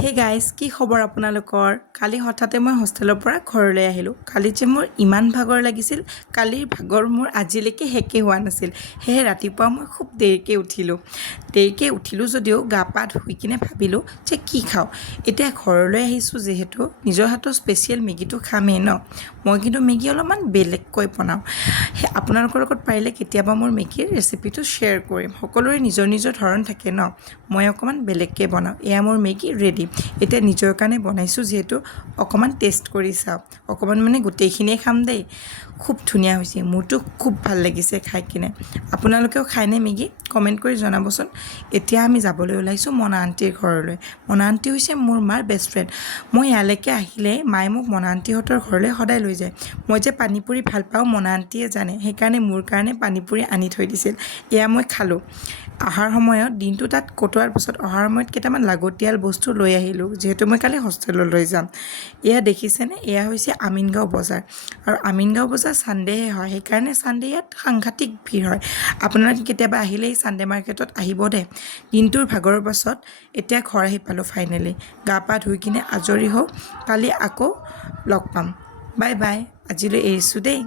Hey guys, কি খবৰ আপোনালোকৰ? কালি হঠাতে মই হোষ্টেলৰ পৰা ঘৰলৈ আহিলোঁ। কালি যে মোৰ ইমান ভাগৰ লাগিছিল, কালিৰ ভাগৰ মোৰ আজিলৈকে শেষেই হোৱা নাছিল। সেয়ে ৰাতিপুৱা মই খুব দেৰিকৈ উঠিলোঁ যদিও গা পা ধুই কিনে ভাবিলোঁ যে কি খাওঁ। এতিয়া ঘৰলৈ আহিছোঁ যিহেতু নিজৰ হাতৰ স্পেচিয়েল মেগীটো খামেই ন। মই কিন্তু মেগী অলপমান বেলেগকৈ বনাওঁ। আপোনালোকৰ লগত পাৰিলে কেতিয়াবা মোৰ মেগীৰ ৰেচিপিটো শ্বেয়াৰ কৰিম। সকলোৰে নিজৰ নিজৰ ধৰণ থাকে ন, মই অকণমান বেলেগকৈ বনাওঁ। এয়া মোৰ মেগী ৰেডি। এতিয়া নিজৰ কাৰণে বনাইছোঁ যিহেতু অকণমান টেষ্ট কৰি চাওঁ। অকণমান মানে গোটেইখিনিয়ে খাম দেই। খুব ধুনীয়া হৈছে, মোৰতো খুব ভাল লাগিছে খাই কিনে। আপোনালোকেও খায়নে মেগী? কমেণ্ট কৰি জনাবচোন। এতিয়া আমি যাবলৈ ওলাইছোঁ মনা আণ্টিৰ ঘৰলৈ। মনা আণ্টি হৈছে মোৰ মাৰ বেষ্ট ফ্ৰেণ্ড। মই ইয়ালৈকে আহিলে মায়ে মোক মনা আণ্টিহঁতৰ ঘৰলৈ সদায় লৈ যায়। মই যে পানী পুৰি ভাল পাওঁ মনা আণ্টিয়ে জানে, সেইকাৰণে মোৰ কাৰণে পানী পুৰি আনি থৈ দিছিল। এয়া মই খালোঁ। অহাৰ সময়ত দিনটো তাত কটোৱাৰ পিছত অহাৰ সময়ত কেইটামান লাগতিয়াল বস্তু লৈ আহিলোঁ, যিহেতু মই কালি হোষ্টেললৈ যাম। এয়া দেখিছেনে, এয়া হৈছে আমিনগাঁও বজাৰ। আৰু আমিনগাঁও বজাৰ ছানডেহে হয়, সেইকাৰণে ছানডে ইয়াত সাংঘাতিক ভিৰ হয়। আপোনালোকে কেতিয়াবা আহিলে এই ছানডে মাৰ্কেটত আহিব দে। দিনটোৰ ভাগৰৰ পাছত এতিয়া ঘৰ আহি পালোঁ ফাইনেলি। গা পা ধুই কিনে আজৰি হওঁ, কালি আকৌ লগ পাম। বাই বাই, আজিলৈ এৰিছোঁ দেই।